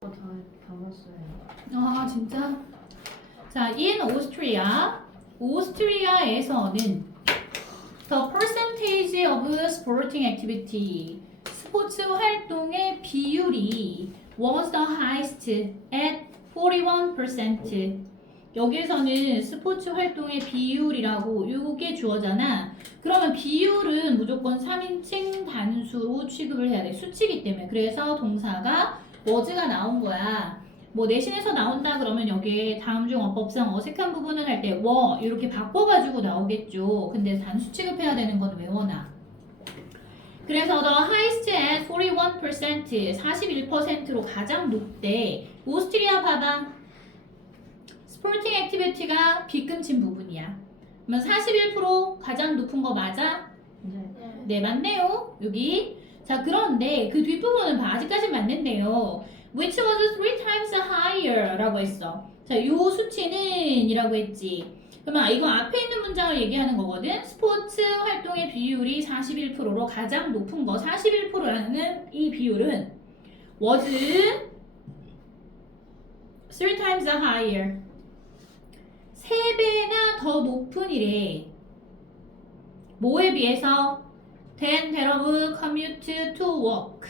다 봤어요. 아 진짜? 자, in 오스트리아에서는 the percentage of sporting activity 스포츠 활동의 비율이 was the highest at 41%. 여기에서는 스포츠 활동의 비율이라고 이게 주어잖아. 그러면 비율은 무조건 3인칭 단수로 취급을 해야 돼. 수치기 때문에. 그래서 동사가 was가 나온 거야. 뭐 내신에서 나온다 그러면 여기에 다음 중 어법상 어색한 부분을 할 때 were 이렇게 바꿔가지고 나오겠죠. 근데 단수 취급해야 되는 건 외워놔. 그래서 the highest at 41% 41%로 가장 높대. 오스트리아 봐봐. 스포팅 액티비티가 빗금친 부분이야. 그러면 41% 가장 높은 거 맞아? 네. 네, 맞네요. 여기. 자, 그런데 그 뒷부분은 봐. 아직까진 맞는데요. Which was 3 times higher 라고 했어. 자, 요 수치는 이라고 했지. 그러면 이거 앞에 있는 문장을 얘기하는 거거든. 스포츠 활동의 비율이 41%로 가장 높은 거 41%라는 이 비율은 was 3 times higher 3배나 더 높은 이래. 뭐에 비해서? than that of commute to work.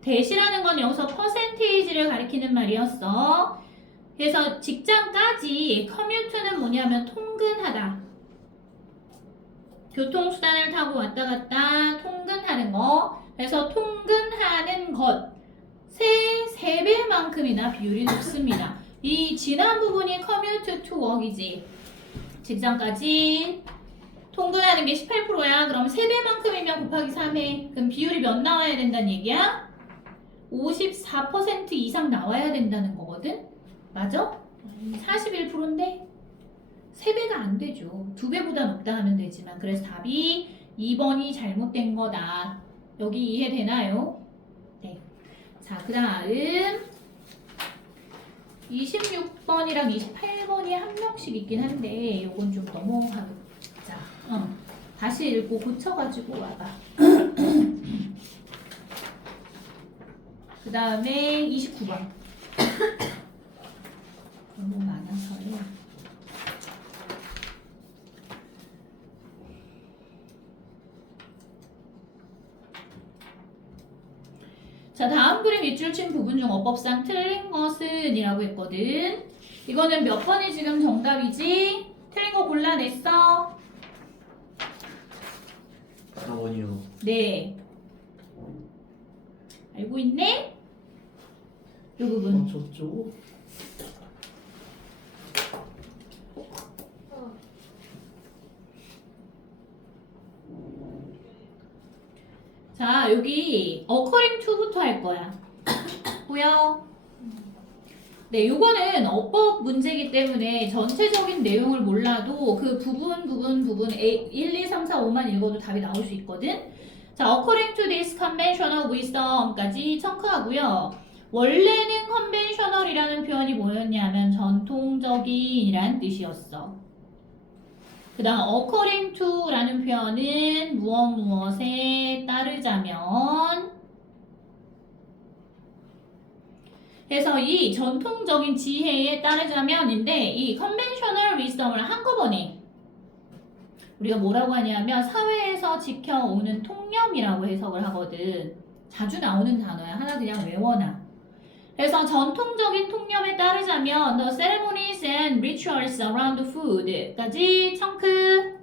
대시라는 건 여기서 퍼센테이지를 가리키는 말이었어. 그래서 직장까지 commute는 뭐냐면 통근하다. 교통수단을 타고 왔다 갔다 통근하는 거. 그래서 통근하는 것. 3배만큼이나 비율이 높습니다. 이 지난 부분이 commute to work이지. 직장까지 통근하는 게 18%야. 그럼 3배만큼이면 곱하기 3회. 그럼 비율이 몇 나와야 된다는 얘기야? 54% 이상 나와야 된다는 거거든? 맞아? 41%인데 3배가 안 되죠. 2배보다 높다 하면 되지만. 그래서 답이 2번이 잘못된 거다. 여기 이해되나요? 네. 자, 그 다음 26번이랑 28번이 한 명씩 있긴 한데 요건 좀 넘어가자. 다시 읽고 고쳐가지고 와봐. 그 다음에 29번. 너무 많아서요. 자, 다음 그림 밑줄 친 부분 중 어법상 틀린 것은 이라고 했거든. 이거는 몇 번이 지금 정답이지? 틀린 거 골라냈어? 4번이요. 네. 알고 있네? 이 부분. 저쪽. 자, 여기 according to부터 할 거야. 보여? 네, 요거는 어법 문제이기 때문에 전체적인 내용을 몰라도 그 부분 1, 2, 3, 4, 5만 읽어도 답이 나올 수 있거든. 자, according to this conventional wisdom까지 청크하고요. 원래는 conventional이라는 표현이 뭐였냐면 전통적인이란 뜻이었어. 그 다음 according to라는 표현은 무엇에 따르자면 그래서 이 전통적인 지혜에 따르자면인데 이 conventional wisdom을 한꺼번에 우리가 뭐라고 하냐면 사회에서 지켜오는 통념이라고 해석을 하거든. 자주 나오는 단어야. 하나 그냥 외워놔. 그래서 전통적인 통념에 따르자면 the ceremonies and rituals around food까지 청크.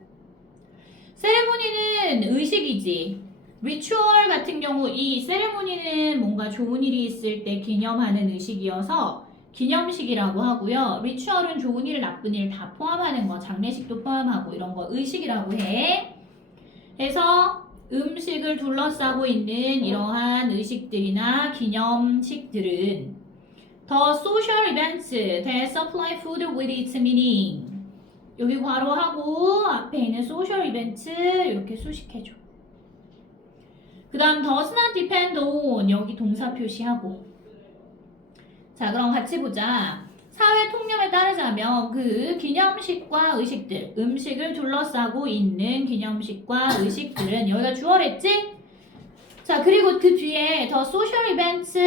세레모니는 의식이지. 리추얼 같은 경우 이 세레모니는 뭔가 좋은 일이 있을 때 기념하는 의식이어서 기념식이라고 하고요. 리추얼은 좋은 일, 나쁜 일 다 포함하는 거, 장례식도 포함하고 이런 거 의식이라고 해. 그래서 음식을 둘러싸고 있는 이러한 의식들이나 기념식들은 The social events that supply food with its meaning. 여기 괄호하고 앞에 있는 social events 이렇게 수식해줘. 그 다음 does not depend on 여기 동사 표시하고. 자, 그럼 같이 보자. 사회 통념에 따르자면 그 기념식과 의식들, 음식을 둘러싸고 있는 기념식과 의식들은 여기가 주어랬지? 자, 그리고 그 뒤에 the social events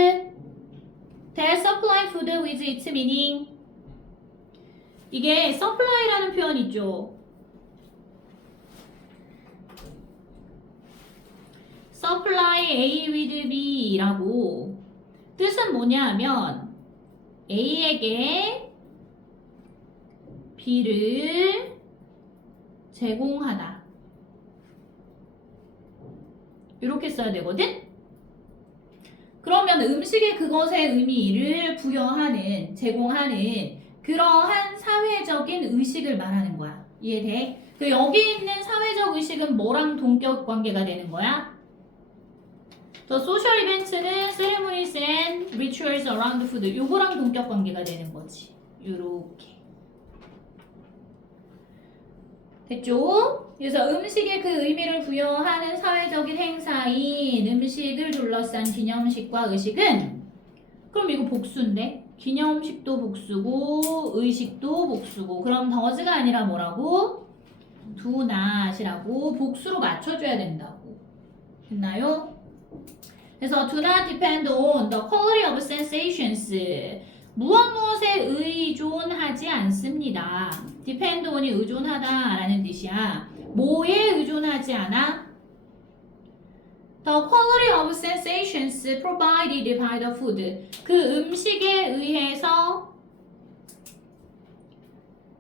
that supply food with its meaning. 이게 supply라는 표현 있죠. supply A with B라고 뜻은 뭐냐 하면 A에게 B를 제공하다. 이렇게 써야 되거든? 그러면 음식에 그것의 의미를 부여하는, 제공하는 그러한 사회적인 의식을 말하는 거야. 이해돼? 그 여기 있는 사회적 의식은 뭐랑 동격 관계가 되는 거야? The social events는 ceremonies and rituals around food. 요거랑 동격 관계가 되는 거지. 요렇게. 됐죠? 그래서 음식에 그 의미를 부여하는 사회적인 행사인 음식을 둘러싼 기념식과 의식은 그럼 이거 복수인데? 기념식도 복수고 의식도 복수고 그럼 does가 아니라 뭐라고? do not이라고 복수로 맞춰줘야 된다고. 됐나요? 그래서 do not depend on the quality of sensations. 무엇에 의존하지 않습니다. depend on이 의존하다 라는 뜻이야. 뭐에 의존하지 않아? The quality of sensations provided by the food. 그 음식에 의해서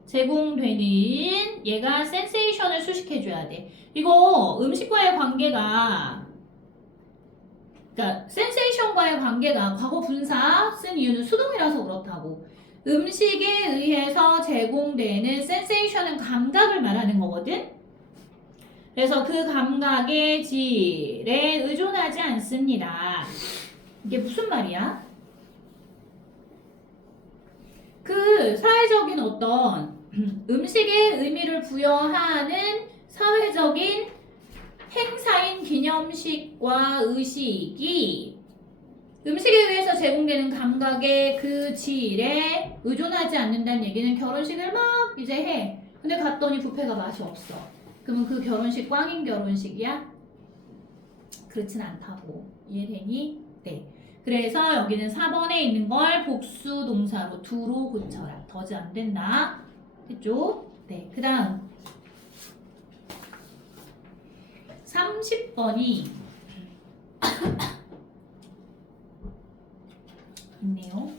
제공되는 얘가 sensation을 수식해줘야 돼. 이거 음식과의 관계가 그러니까 sensation과의 관계가 과거 분사 쓴 이유는 수동이라서 그렇다고. 음식에 의해서 제공되는 sensation은 감각을 말하는 거거든. 그래서 그 감각의 질에 의존하지 않습니다. 이게 무슨 말이야? 그 사회적인 어떤 음식에 의미를 부여하는 사회적인 행사인 기념식과 의식이 음식에 의해서 제공되는 감각의 그 질에 의존하지 않는다는 얘기는 결혼식을 막 이제 해. 근데 갔더니 뷔페가 맛이 없어. 그러면 그 결혼식 꽝인 결혼식이야? 그렇진 않다고. 이해되니? 네. 그래서 여기는 4번에 있는 걸 복수 동사로 do로 고쳐라. does 안 된다. 됐죠? 네. 그 다음 30번이 있네요.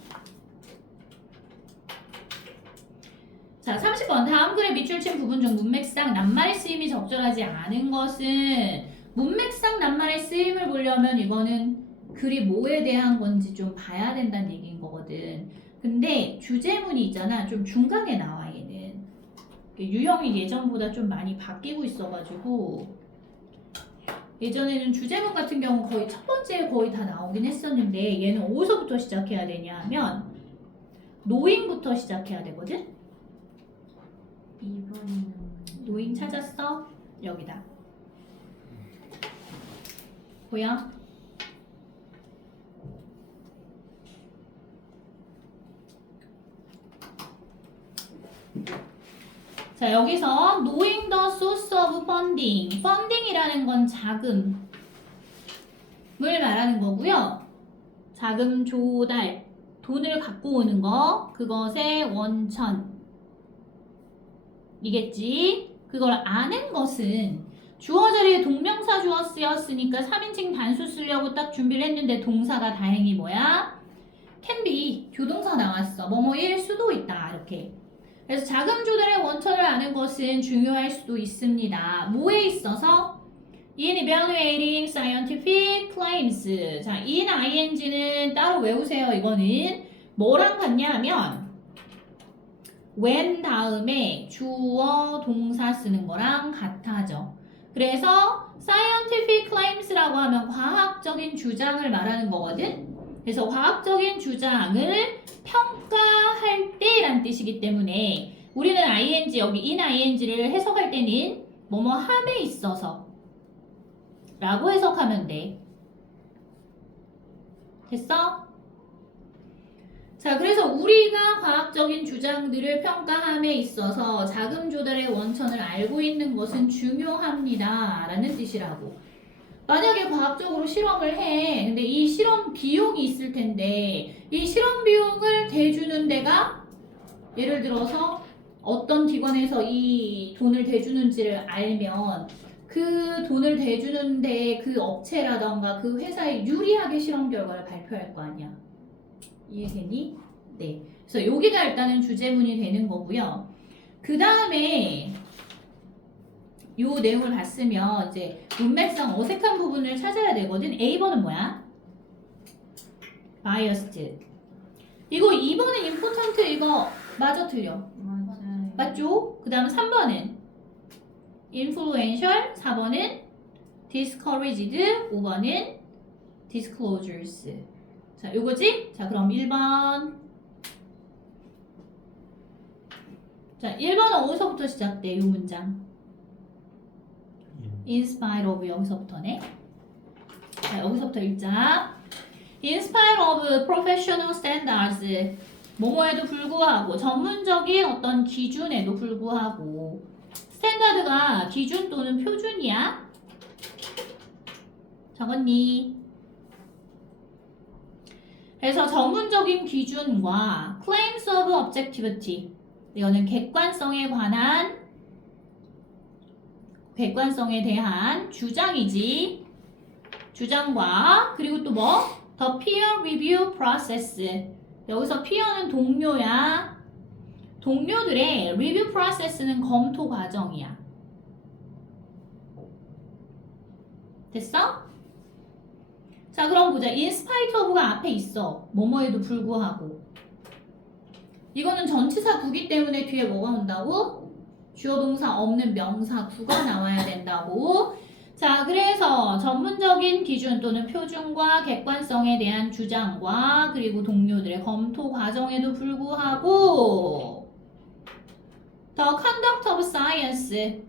자, 30번. 다음 글의 밑줄 친 부분 중 문맥상 낱말의 쓰임이 적절하지 않은 것은 문맥상 낱말의 쓰임을 보려면 이거는 글이 뭐에 대한 건지 좀 봐야 된다는 얘기인 거거든. 근데 주제문이 있잖아. 좀 중간에 나와 얘는. 유형이 예전보다 좀 많이 바뀌고 있어가지고 예전에는 주제문 같은 경우 거의 첫 번째에 거의 다 나오긴 했었는데 얘는 어디서부터 시작해야 되냐 하면 노잉부터 시작해야 되거든? 2번이는 노잉 찾았어? 여기다. 보여? 자, 여기서 knowing the source of funding. funding이라는 건 자금을 말하는 거고요. 자금 조달, 돈을 갖고 오는 거, 그것의 원천이겠지. 그걸 아는 것은 주어 자리에 동명사 주어 쓰였으니까 3인칭 단수 쓰려고 딱 준비를 했는데 동사가 다행히 뭐야? can be, 조동사 나왔어. 뭐뭐일 수도 있다. 이렇게. 그래서 자금 조달의 원천을 아는 것은 중요할 수도 있습니다. 뭐에 있어서? In evaluating scientific claims. 자, in ing는 따로 외우세요. 이거는 뭐랑 같냐 하면 when 다음에 주어 동사 쓰는 거랑 같아져. 그래서 scientific claims라고 하면 과학적인 주장을 말하는 거거든. 그래서 과학적인 주장을 평가할 때란 뜻이기 때문에 우리는 ing 여기 in ing를 해석할 때는 뭐뭐 함에 있어서 라고 해석하면 돼. 됐어? 자, 그래서 우리가 과학적인 주장들을 평가함에 있어서 자금 조달의 원천을 알고 있는 것은 중요합니다 라는 뜻이라고. 만약에 과학적으로 실험을 해. 근데 이 실험 비용이 있을 텐데 이 실험 비용을 대주는 데가 예를 들어서 어떤 기관에서 이 돈을 대주는지를 알면 그 돈을 대주는데 그 업체라던가 그 회사에 유리하게 실험 결과를 발표할 거 아니야. 이해되니? 네. 그래서 여기가 일단은 주제문이 되는 거고요. 그 다음에 요 내용을 봤으면 이제 문맥상 어색한 부분을 찾아야 되거든. A번은 뭐야? biased. 이거 2번은 important 이거 맞아 틀려. 맞아요. 맞죠? 그 다음 3번은 influential, 4번은 discouraged, 5번은 disclosures. 자, 요거지? 자, 그럼 1번. 자, 1번은 어디서부터 시작돼? 요 문장. In spite of 여기서부터네. 자, 여기서부터 읽자. In spite of professional standards. 뭐뭐에도 불구하고 전문적인 어떤 기준에도 불구하고 스탠다드가 기준 또는 표준이야? 적었니? 그래서 전문적인 기준과 claims of objectivity 이거는 객관성에 대한 주장이지. 주장과 그리고 또 뭐? The peer review process. 여기서 peer는 동료야. 동료들의 review process는 검토 과정이야. 됐어? 자, 그럼 보자. In spite of가 앞에 있어. 뭐뭐에도 불구하고. 이거는 전치사 구기 때문에 뒤에 뭐가 온다고? 주어 동사 없는 명사 구가 나와야 된다고. 자, 그래서 전문적인 기준 또는 표준과 객관성에 대한 주장과 그리고 동료들의 검토 과정에도 불구하고 The conduct of science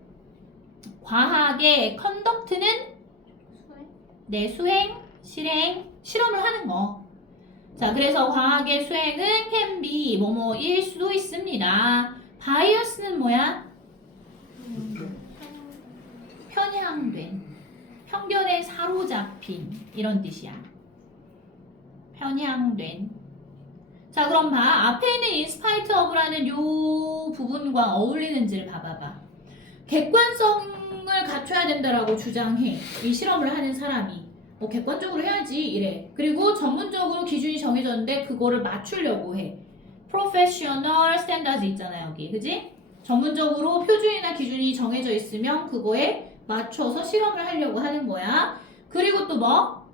과학의 conduct는 내 수행, 실행, 실험을 하는 거. 자, 그래서 과학의 수행은 can be 뭐뭐일 수도 있습니다. bias는 뭐야? 편향된, 편견에 사로잡힌 이런 뜻이야. 편향된. 자, 그럼 봐. 앞에 있는 in spite of라는 요 부분과 어울리는지를 봐봐봐. 객관성을 갖춰야 된다라고 주장해. 이 실험을 하는 사람이. 객관적으로 해야지 이래. 그리고 전문적으로 기준이 정해졌는데 그거를 맞추려고 해. professional standards 있잖아 여기. 그지? 전문적으로 표준이나 기준이 정해져 있으면 그거에 맞춰서 실험을 하려고 하는 거야. 그리고 또 뭐?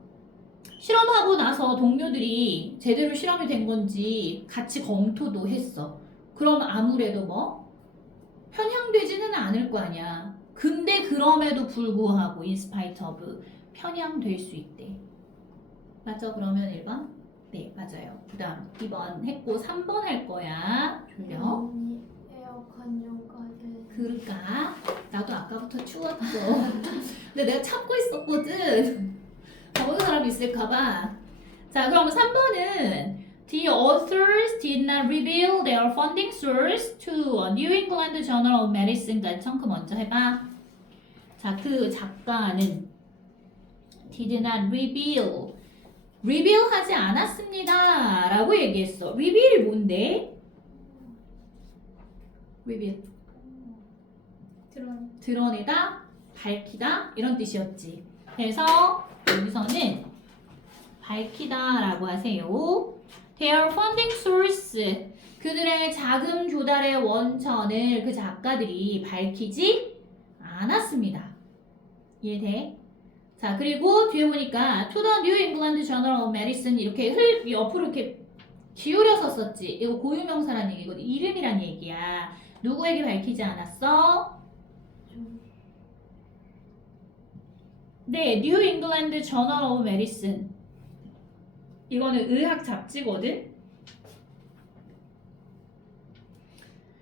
실험하고 나서 동료들이 제대로 실험이 된 건지 같이 검토도 했어. 그럼 아무래도 뭐? 편향되지는 않을 거 아니야. 근데 그럼에도 불구하고 in spite of 편향될 수 있대. 맞죠? 그러면 1번? 네, 맞아요. 그 다음 2번 했고 3번 할 거야. 졸려? 에어컨 용가는 그럴까? 나도 아까부터 추웠어. 근데 내가 참고 있었거든. 모르는 사람 있을까봐. 자, 그럼 3번은 The authors did not reveal their funding source to New England Journal of Medicine까지 청크 먼저 해봐. 자, 그 작가는 did not reveal 하지 않았습니다 라고 얘기했어. reveal이 뭔데? reveal 드러내다, 밝히다 이런 뜻이었지. 그래서 여기서는 밝히다 라고 하세요. Their funding source 그들의 자금 조달의 원천을 그 작가들이 밝히지 않았습니다. 이해돼? 자, 그리고 뒤에 보니까 To the New England Journal of Medicine 이렇게 옆으로 이렇게 기울여서 썼지. 이거 고유명사란 얘기거든. 이름이란 얘기야. 누구에게 밝히지 않았어? 네, New England Journal of Medicine. 이거는 의학 잡지거든.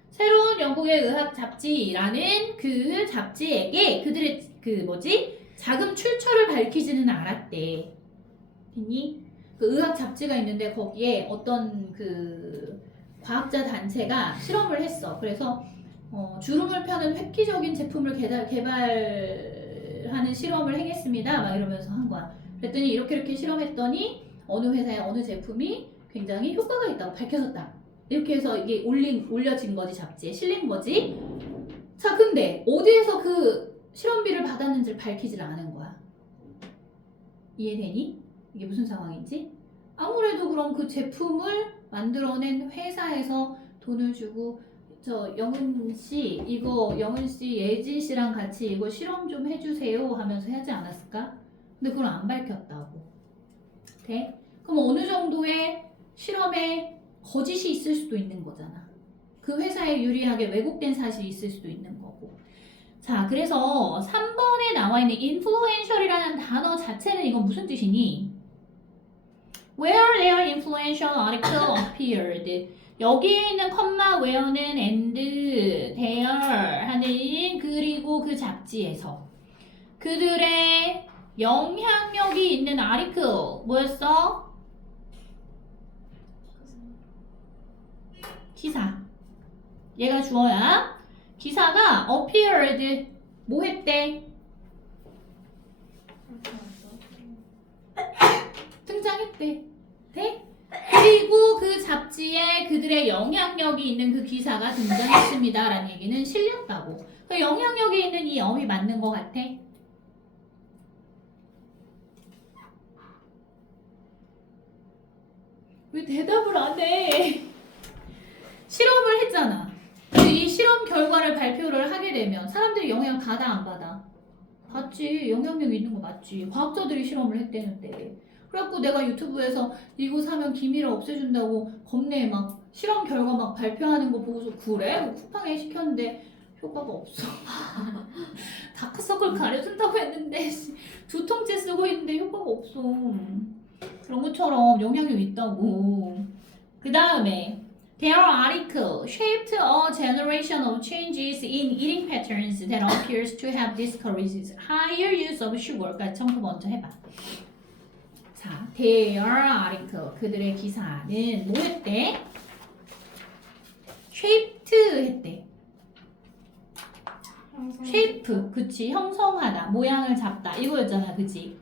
새로운 영국의 의학 잡지라는 그 잡지에게 그들의 자금 출처를 밝히지는 않았대. 됐니? 그 의학 잡지가 있는데 거기에 어떤 그 과학자 단체가 실험을 했어. 그래서 주름을 펴는 획기적인 제품을 개발하기 하는 실험을 행했습니다. 막 이러면서 한 거야. 그랬더니 이렇게 실험했더니 어느 회사의 어느 제품이 굉장히 효과가 있다고 밝혀졌다. 이렇게 해서 이게 올려진 거지, 잡지에 실린 거지. 자, 근데 어디에서 그 실험비를 받았는지를 밝히질 않은 거야. 이해되니? 이게 무슨 상황인지? 아무래도 그럼 그 제품을 만들어낸 회사에서 돈을 주고 저 영은 씨 이거 영은 씨 예진 씨랑 같이 이거 실험 좀 해주세요 하면서 하지 않았을까? 근데 그걸 안 밝혔다고. 돼? 그럼 어느 정도의 실험에 거짓이 있을 수도 있는 거잖아. 그 회사에 유리하게 왜곡된 사실이 있을 수도 있는 거고. 자, 그래서 3번에 나와 있는 influential이라는 단어 자체는 이건 무슨 뜻이니? Where their influential article appeared. 여기에 있는 컴마 where는 and, their 하는 그리고 그 잡지에서 그들의 영향력이 있는 article 뭐였어? 기사. 얘가 주어야. 기사가 appeared 뭐 했대? 등장했대. 돼? 그리고 그 잡지에 그들의 영향력이 있는 그 기사가 등장했습니다. 라는 얘기는 실렸다고. 그 영향력이 있는 이 어휘 맞는 것 같아? 왜 대답을 안 해? 실험을 했잖아. 근데 이 실험 결과를 발표를 하게 되면 사람들이 영향 받아 안 받아? 받지. 영향력 있는 거 맞지. 과학자들이 실험을 했대는데. 그래갖고 내가 유튜브에서 이거 사면 기미를 없애준다고 겁내 막 실험 결과 막 발표하는 거 보고서 그래? 쿠팡에 시켰는데 효과가 없어. 다크서클 가려준다고 했는데 2통째 쓰고 있는데 효과가 없어. 그런 것처럼 영향력 있다고. 그 다음에 Their article shaped a generation of changes in eating patterns that appears to have discouraged higher use of sugar까지 청구 먼저 해봐. 자, their article 그들의 기사는 뭐 했대? shaped 했대. shape 그치 형성하다 모양을 잡다 이거였잖아 그치?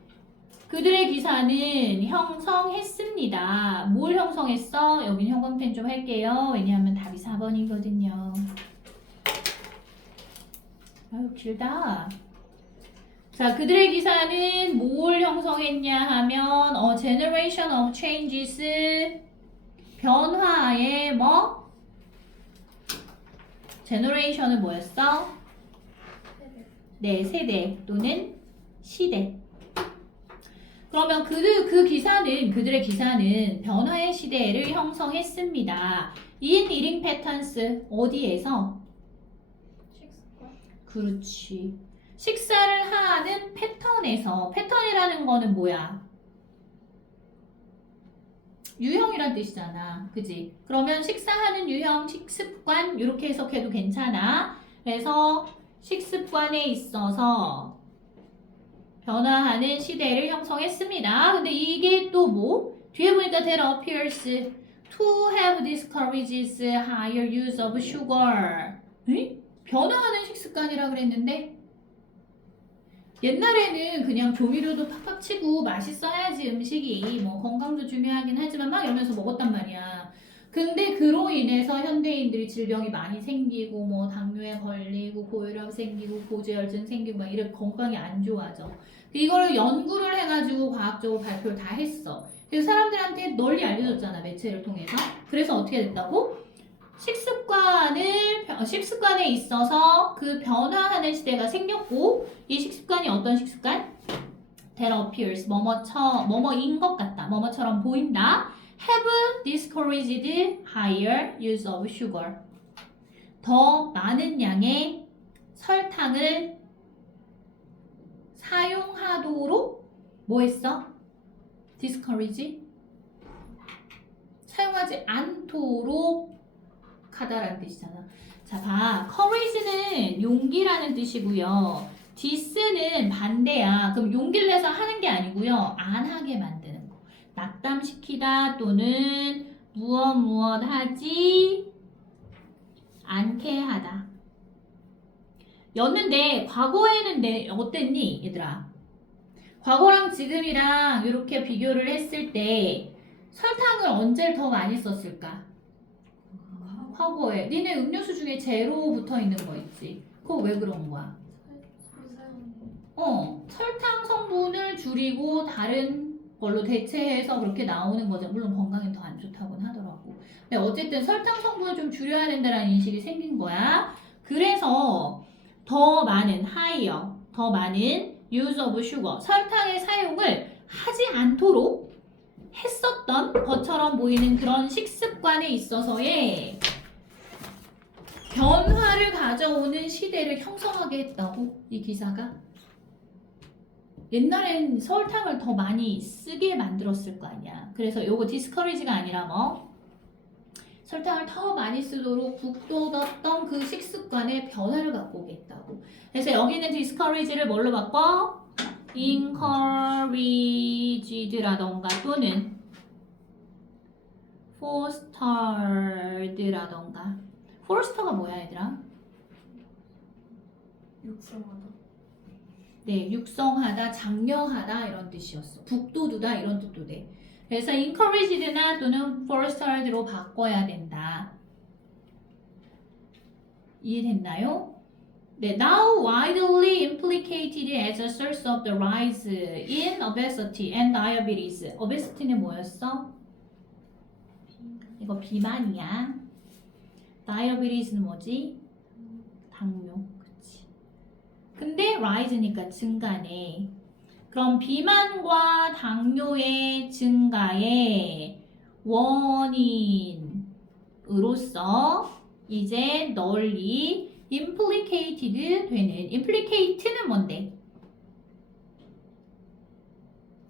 그들의 기사는 형성했습니다. 뭘 형성했어? 여긴 형광펜 좀 할게요. 왜냐하면 답이 4번이거든요. 아유 길다. 자, 그들의 기사는 뭘 형성했냐 하면 generation of changes 변화의 뭐? generation은 뭐였어? 네, 세대 또는 시대. 그러면 그들의 기사는 변화의 시대를 형성했습니다. In eating patterns 어디에서? 식습관. 그렇지. 식사를 하는 패턴에서 패턴이라는 거는 뭐야? 유형이란 뜻이잖아. 그지? 그러면 식사하는 유형, 식습관 이렇게 해석해도 괜찮아. 그래서 식습관에 있어서 변화하는 시대를 형성했습니다. 근데 이게 또 뭐? 뒤에 보니까 that appears to have discourages higher use of sugar. 에? 변화하는 식습관이라 그랬는데 옛날에는 그냥 조미료도 팍팍 치고 맛있어야지 음식이 뭐 건강도 중요하긴 하지만 막 이러면서 먹었단 말이야. 근데 그로 인해서 현대인들이 질병이 많이 생기고 뭐 당뇨에 걸리고 고혈압 생기고 고지혈증 생기고 막 이렇게 건강이 안 좋아져. 이거를 연구를 해가지고 과학적으로 발표를 다 했어. 그래서 사람들한테 널리 알려졌잖아 매체를 통해서. 그래서 어떻게 됐다고? 식습관에 있어서 그 변화하는 시대가 생겼고 이 식습관이 어떤 식습관? That appears 뭐뭐인 것 같다. 뭐뭐처럼 보인다. Have discouraged higher use of sugar. 더 많은 양의 설탕을 사용하도록 뭐 했어? discourage? 사용하지 않도록 하다라는 뜻이잖아. 자, 봐. courage는 용기라는 뜻이고요. dis는 반대야. 그럼 용기를 내서 하는 게 아니고요. 안 하게 만드는 거. 낙담시키다 또는 무엇 하지 않게 하다. 였는데 과거에는 어땠니 얘들아? 과거랑 지금이랑 이렇게 비교를 했을 때 설탕을 언제 더 많이 썼을까? 과거에 니네 음료수 중에 제로 붙어 있는 거 있지? 그거 왜 그런 거야? 설탕 성분을 줄이고 다른 걸로 대체해서 그렇게 나오는 거죠. 물론 건강엔 더 안 좋다고는 하더라고. 근데 어쨌든 설탕 성분을 좀 줄여야 된다는 인식이 생긴 거야. 그래서 더 많은 더 많은 use of sugar, 설탕의 사용을 하지 않도록 했었던 것처럼 보이는 그런 식습관에 있어서의 변화를 가져오는 시대를 형성하게 했다고 이 기사가. 옛날엔 설탕을 더 많이 쓰게 만들었을 거 아니야. 그래서 요거 discourage가 아니라 뭐 설탕을 더 많이 쓰도록 북돋았던 그 식습관의 변화를 갖고 오겠다고. 그래서 여기는 discourage를 뭘로 바꿔? encouraged라던가 또는 fostered라던가. foster가 뭐야 얘들아? 육성하다. 네, 육성하다, 장려하다 이런 뜻이었어. 북돋우다 이런 뜻도 돼. 그래서 encouraged나 또는 fostered로 바꿔야 된다. 이해됐나요? 네, now widely implicated as a source of the rise in obesity and diabetes. obesity는 뭐였어? 이거 비만이야. diabetes는 뭐지? 당뇨. 근데 rise니까 증가네. 그럼 비만과 당뇨의 증가의 원인으로서 이제 널리 implicated 되는. implicate는 뭔데?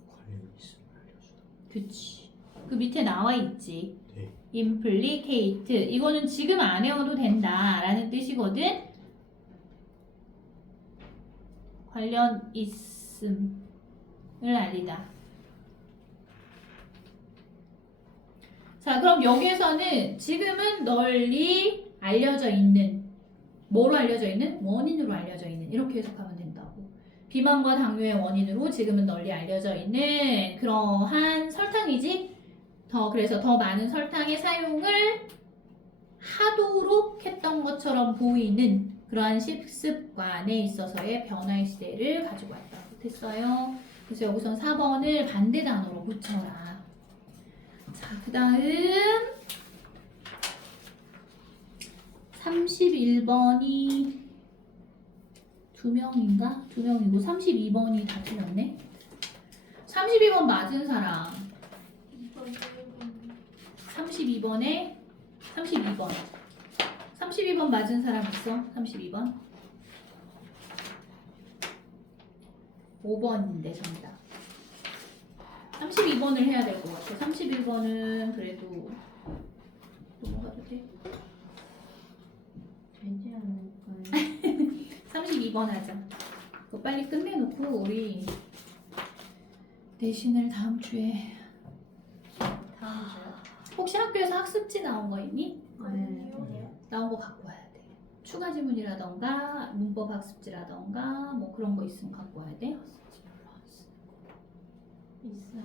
관련이 있으면 알려주다. 그치. 그 밑에 나와 있지. 네. implicate. 이거는 지금 안 외워도 된다라는 뜻이거든. 관련 있음을 알리다. 자, 그럼 여기에서는 지금은 널리 알려져 있는, 뭐로 알려져 있는? 원인으로 알려져 있는. 이렇게 해석하면 된다고. 비만과 당뇨의 원인으로 지금은 널리 알려져 있는 그러한 설탕이지. 그래서 더 많은 설탕의 사용을 하도록 했던 것처럼 보이는 그러한 식습관에 있어서의 변화의 시대를 가지고 왔다고 됐어요. 그래서 여기선 4번을 반대 단어로 붙여라. 자, 그 다음 31번이 2명인가? 2명이고 32번이 다 틀렸네. 32번 맞은 사람. 32번에 32번. 32번 맞은 사람 있어? 32번? 5번인데 정답. 32번을 해야 될 것 같아. 31번은 그래도 넘어가도 돼? 되지 않을까요? 32번 하자. 그거 빨리 끝내놓고 우리 내신을 다음 주에. 다음 주요? 혹시 학교에서 학습지 나온 거 있니? 아니요. 나온 거 갖고 와야 돼. 추가 지문이라던가 문법 학습지라던가 뭐 그런 거 있으면 갖고 와야 돼. 있어요.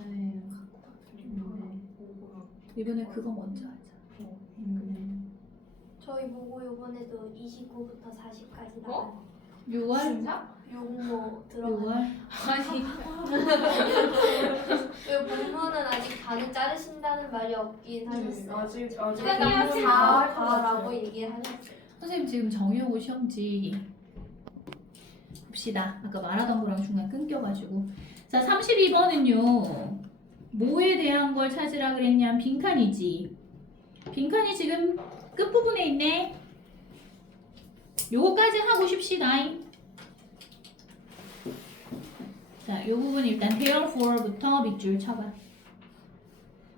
이번에 그거 먼저 하자. 저희 보고 요번에도 29부터 40까지 나와요. 6월? 요거 6월? 들어가요. 아니 요 본문은 아직 반을 자르신다는 말이 없긴 하셨어요. 아직 그냥 다라고 얘기하셨어요. 선생님 지금 정의용어 시험지 봅시다. 아까 말하던 거랑 중간 끊겨가지고. 자, 32번은요. 뭐에 대한 걸 찾으라 그랬냐? 빈칸이지. 빈칸이 지금 끝부분에 있네. 요거까지 하고 싶시다. 자, 요 부분 일단 therefore부터 밑줄 쳐봐.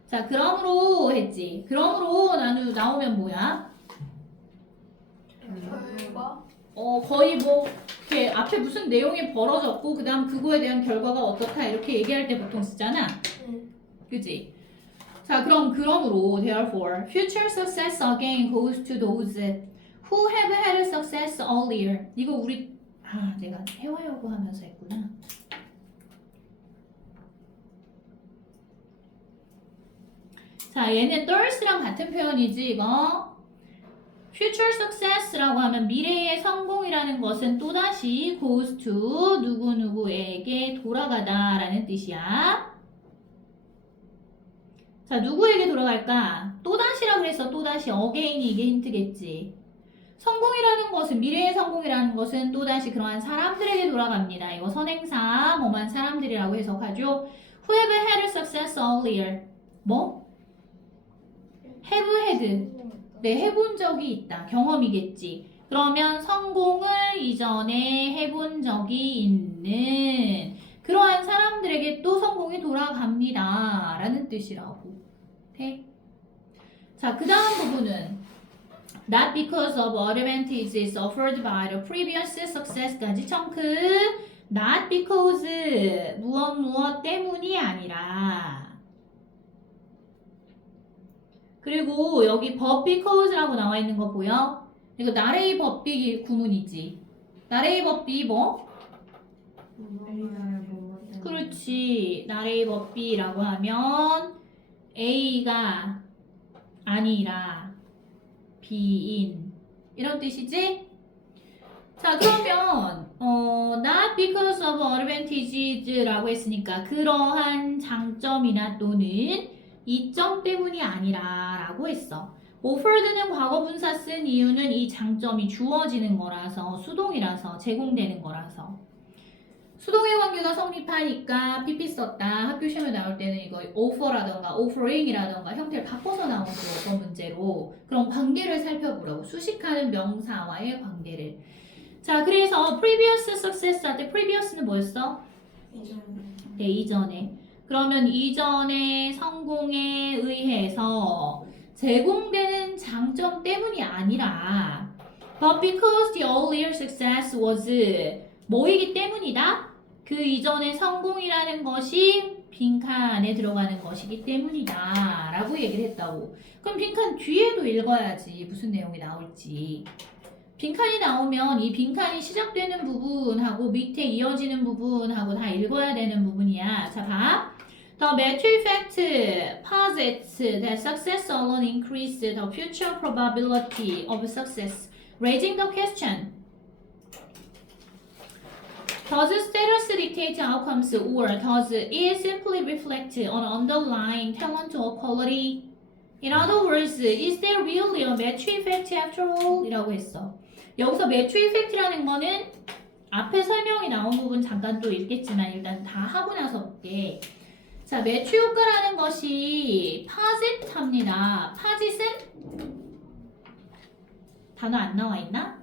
자, 그러므로 했지. 그러므로 나오면 뭐야? 결과 거의 뭐 이렇게 앞에 무슨 내용이 벌어졌고 그 다음 그거에 대한 결과가 어떻다 이렇게 얘기할 때 보통 쓰잖아. 그지? 자, 그러므로 therefore future success again goes to those who have had success earlier. 이거 우리 내가 해와요구 하면서 했구나. 자, 얘는 thirs랑 같은 표현이지 이거. future success라고 하면 미래의 성공이라는 것은 또다시 goes to 누구누구에게 돌아가다라는 뜻이야. 자, 누구에게 돌아갈까? 또다시라고 그래서 또다시 again이 이게 힌트겠지. 성공이라는 것은 미래의 성공이라는 것은 또다시 그러한 사람들에게 돌아갑니다. 이거 선행사 뭐만 사람들이라고 해석하죠. Who have had success earlier. 뭐? have had. 네, 해본 적이 있다. 경험이겠지. 그러면 성공을 이전에 해본 적이 있는 그러한 사람들에게 또 성공이 돌아갑니다. 라는 뜻이라고. 네? 자, 그 다음 부분은 Not because of advantages offered by the previous success까지 청크. Not because 무엇 때문이 아니라. 그리고 여기 but because라고 나와 있는 거 보여? 이거 나레이 법비 구문이지. 나레이 법비 뭐? 그렇지. 나레이 법비라고 하면 A가 아니라 B인 이런 뜻이지? 자, 그러면 not because of advantages라고 했으니까 그러한 장점이나 또는 이점 때문이 아니라 라고 했어. offered는 과거 분사 쓴 이유는 이 장점이 주어지는 거라서 수동이라서 제공되는 거라서 수동의 관계가 성립하니까 PP 썼다. 학교 시험에 나올 때는 이거 offer라던가 offering이라던가 형태를 바꿔서 나오고 어떤 문제로 그런 관계를 살펴보라고 수식하는 명사와의 관계를. 자, 그래서 previous success 할 때 previous는 뭐였어? 네, 이전에. 그러면 이전의 성공에 의해서 제공되는 장점 때문이 아니라 but because the earlier success was 뭐이기 때문이다? 그 이전의 성공이라는 것이 빈칸에 들어가는 것이기 때문이다 라고 얘기를 했다고. 그럼 빈칸 뒤에도 읽어야지 무슨 내용이 나올지. 빈칸이 나오면 이 빈칸이 시작되는 부분하고 밑에 이어지는 부분하고 다 읽어야 되는 부분이야. 자, 봐. The matter fact posits that success alone increases the future probability of success, raising the question. Does status dictate outcomes or does it simply reflect on underlying talent or quality? In other words, is there really a match effect after all? 이라고 했어. 여기서 match effect라는 거는 앞에 설명이 나온 부분 잠깐 또 읽겠지만 일단 다 하고 나서 볼게. 자, 매추 효과라는 것이 파짓합니다. 파짓은 단어 안 나와 있나?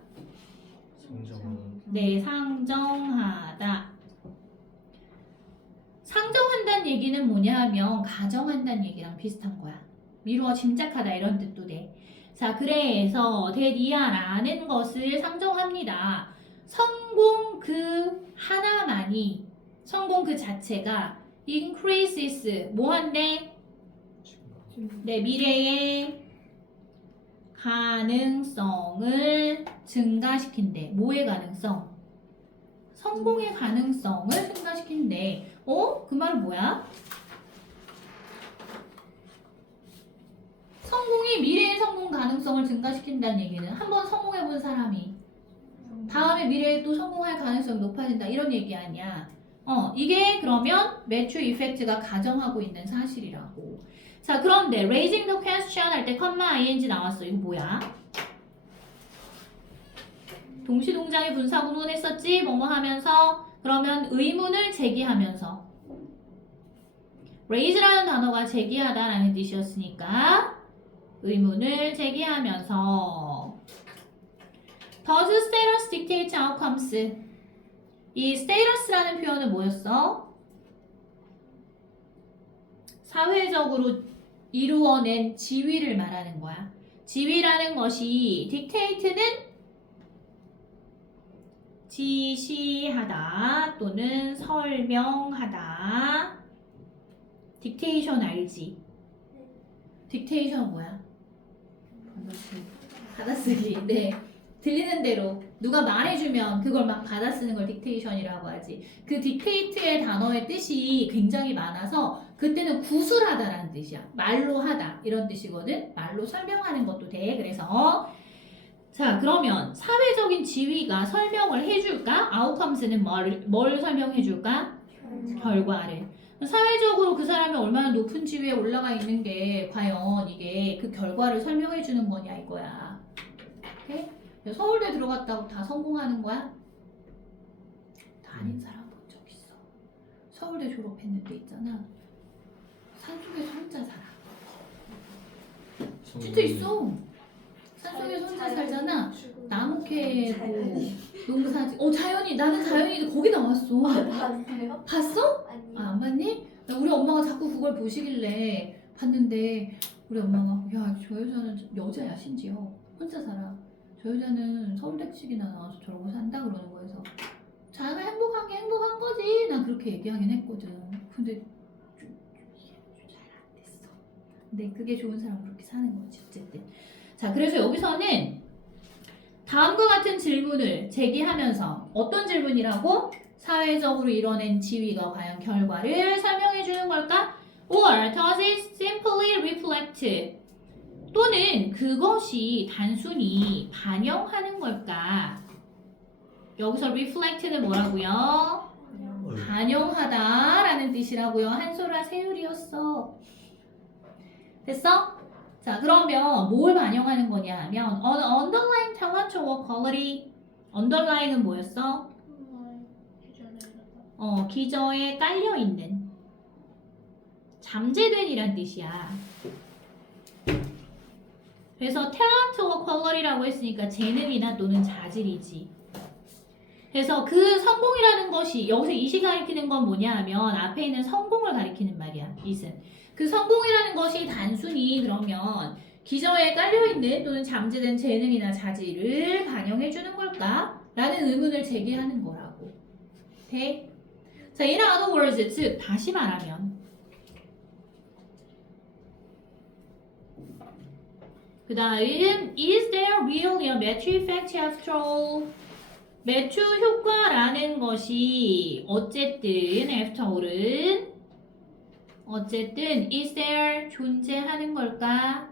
상정하는. 네, 상정하다. 상정한다는 얘기는 뭐냐 하면 가정한다는 얘기랑 비슷한 거야. 미루어 짐작하다 이런 뜻도 돼. 자, 그래서 대리아라는 것을 상정합니다. 성공 그 하나만이, 성공 그 자체가 increases 뭐한데? 네, 미래의 가능성을 증가시킨대. 뭐의 가능성? 성공의 가능성을 증가시킨대. 그 말은 뭐야? 성공이 미래의 성공 가능성을 증가시킨다는 얘기는 한번 성공해본 사람이 다음에 미래에 또 성공할 가능성이 높아진다 이런 얘기 아니야. 이게 그러면 매추 이펙트가 가정하고 있는 사실이라고. 자, 그런데 raising the question 할 때 컴마 ing 나왔어. 이거 뭐야? 동시동작의 분사구문 했었지? 뭐뭐 하면서. 그러면 의문을 제기하면서. raise라는 단어가 제기하다라는 뜻이었으니까 의문을 제기하면서 Does status dictate outcomes? 이 status라는 표현은 뭐였어? 사회적으로 이루어낸 지위를 말하는 거야. 지위라는 것이 dictate는 지시하다 또는 설명하다. dictation 알지? dictation 뭐야? 받아쓰기. 네. 들리는 대로 누가 말해주면 그걸 막 받아 쓰는 걸 딕테이션이라고 하지. 그 딕테이트의 단어의 뜻이 굉장히 많아서 그때는 구술하다라는 뜻이야. 말로 하다 이런 뜻이거든. 말로 설명하는 것도 돼. 그래서 자 그러면 사회적인 지위가 설명을 해줄까? 아웃컴스는 뭘 설명해줄까? 결과를. 사회적으로 그 사람이 얼마나 높은 지위에 올라가 있는 게 과연 이게 그 결과를 설명해 주는 거냐 이거야. 오케이? 서울대 들어갔다고 다 성공하는 거야? 다닌 사람 본 적 있어. 서울대 졸업했는데 있잖아. 산속에서 혼자 살아. 진짜 있어. 산속에서 혼자 살잖아. 나무 캐고 농사지. 자연이 나는 자연이 거기 나왔어. 봤어요? 봤어? 아니. 안 봤니? 우리 엄마가 자꾸 그걸 보시길래 봤는데 우리 엄마가 야 저 여자는 여자야 심지어 혼자 살아. 저 여자는 서울대식이나 나와서 저러고 산다 그러는 거여서 자기가 행복한 게 행복한 거지. 난 그렇게 얘기하긴 했거든. 근데 잘 안 됐어. 근데 그게 좋은 사람 그렇게 사는 거지 어쨌든. 자 그래서 여기서는 다음과 같은 질문을 제기하면서 어떤 질문이라고? 사회적으로 이뤄낸 지위가 과연 결과를 설명해 주는 걸까? Or does it simply reflect? 또는 그것이 단순히 반영하는 걸까? 여기서 reflect는 뭐라고요? 반영하다라는 뜻이라고요. 한솔아 세율이었어. 됐어? 자 그러면 뭘 반영하는 거냐 하면 underlying talent or quality. underlying은 뭐였어? 기저에 깔려있는 잠재된이란 뜻이야. 그래서 탤런트와 퀄러리라고 했으니까 재능이나 또는 자질이지. 그래서 그 성공이라는 것이 여기서 이시 가리키는 건 뭐냐 하면 앞에 있는 성공을 가리키는 말이야. 이은 그 성공이라는 것이 단순히 그러면 기저에 깔려있는 또는 잠재된 재능이나 자질을 반영해 주는 걸까? 라는 의문을 제기하는 거라고. 오케이? 자, in other words, 즉 다시 말하면 그 다음 is there really a match effect after all? 매추 효과라는 것이 어쨌든 after all은 어쨌든 is there 존재하는 걸까?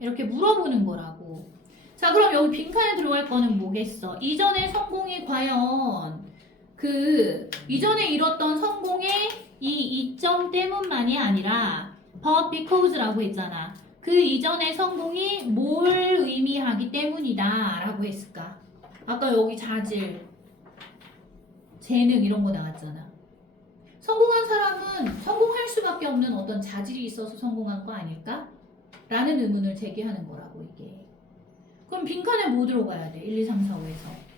이렇게 물어보는 거라고. 자 그럼 여기 빈칸에 들어갈 거는 뭐겠어? 이전의 성공이 과연 그 이전에 이뤘던 성공의 이 이점 때문만이 아니라 but because라고 했잖아. 그 이전의 성공이 뭘 의미하기 때문이다 라고 했을까? 아까 여기 자질, 재능 이런 거 나왔잖아. 성공한 사람은 성공할 수밖에 없는 어떤 자질이 있어서 성공한 거 아닐까? 라는 의문을 제기하는 거라고 이게. 그럼 빈칸에 뭐 들어가야 돼? 1, 2, 3, 4, 5에서.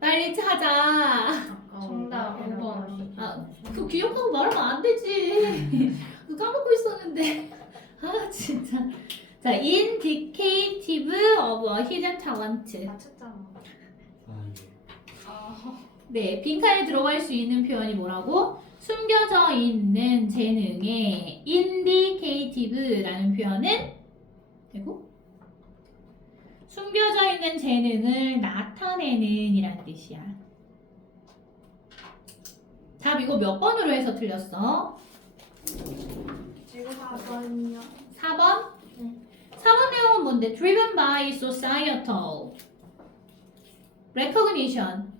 빨리 찾아. 정답 5번. 그 기억하고 말하면 안 되지. 그거 까먹고 있었는데. 진짜. 자, indicative of a hidden talent. 맞췄잖아. 네, 빈칸에 들어갈 수 있는 표현이 뭐라고? 숨겨져 있는 재능의 indicative라는 표현은 되고 숨겨져 있는 재능을 나타내는 이란 뜻이야. 답 이거 몇 번으로 해서 틀렸어? 지금 4번이요. 4번? 네. 4번 내용은 뭔데? Driven by societal recognition.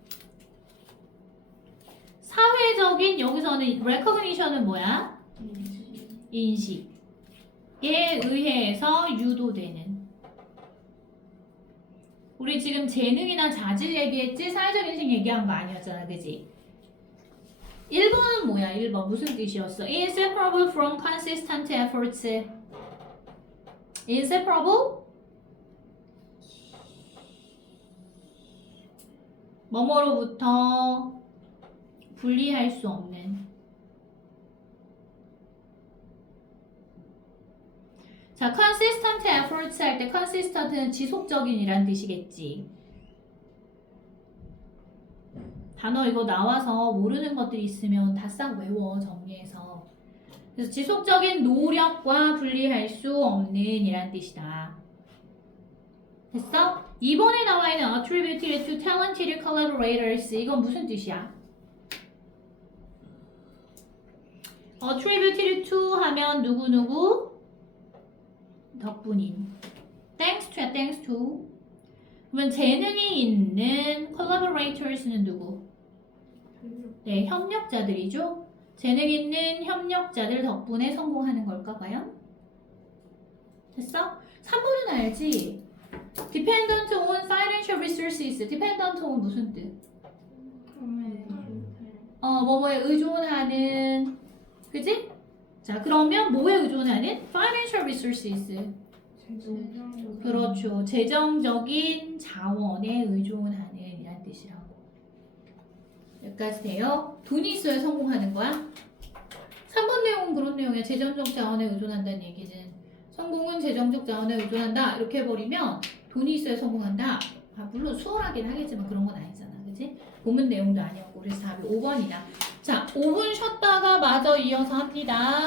사회적인 여기서는 recognition은 뭐야? 인식에 의해서 유도되는. 우리 지금 재능이나 자질 얘기했지 사회적 인식 얘기한 거 아니었잖아, 그지? 1번은 뭐야? 1번 무슨 뜻이었어? Inseparable from consistent efforts. Inseparable? 뭐뭐로부터 분리할 수 없는. 자, consistent efforts 할 때 consistent는 지속적인이란 뜻이겠지. 단어 이거 나와서 모르는 것들이 있으면 다 싹 외워 정리해서. 그래서 지속적인 노력과 분리할 수 없는 이란 뜻이다. 됐어? 이번에 나와 있는 attributed to talented collaborators 이건 무슨 뜻이야? attributed to 하면 누구누구 덕분인 thanks to 그러면 재능이 있는 collaborators는 누구? 네, 협력자들이죠. 재능 있는 협력자들 덕분에 성공하는 걸까 과연? 됐어? 3번은 알지? dependent on financial resources dependent on 무슨 뜻? 뭐뭐에 의존하는 그지? 자 그러면 뭐에 의존하는? financial resources 그렇죠. 재정적인 자원에 의존하는 이란 뜻이라고. 여기까지 돼요. 돈이 있어야 성공하는 거야? 3번 내용은 그런 내용이야. 재정적 자원에 의존한다는 얘기는 성공은 재정적 자원에 의존한다 이렇게 해버리면 돈이 있어야 성공한다. 물론 수월하긴 하겠지만 그런 건 아니잖아. 그치? 본문 내용도 아니었고 그래서 답이 5번이다. 자 5분 쉬었다가 마저 이어서 합니다.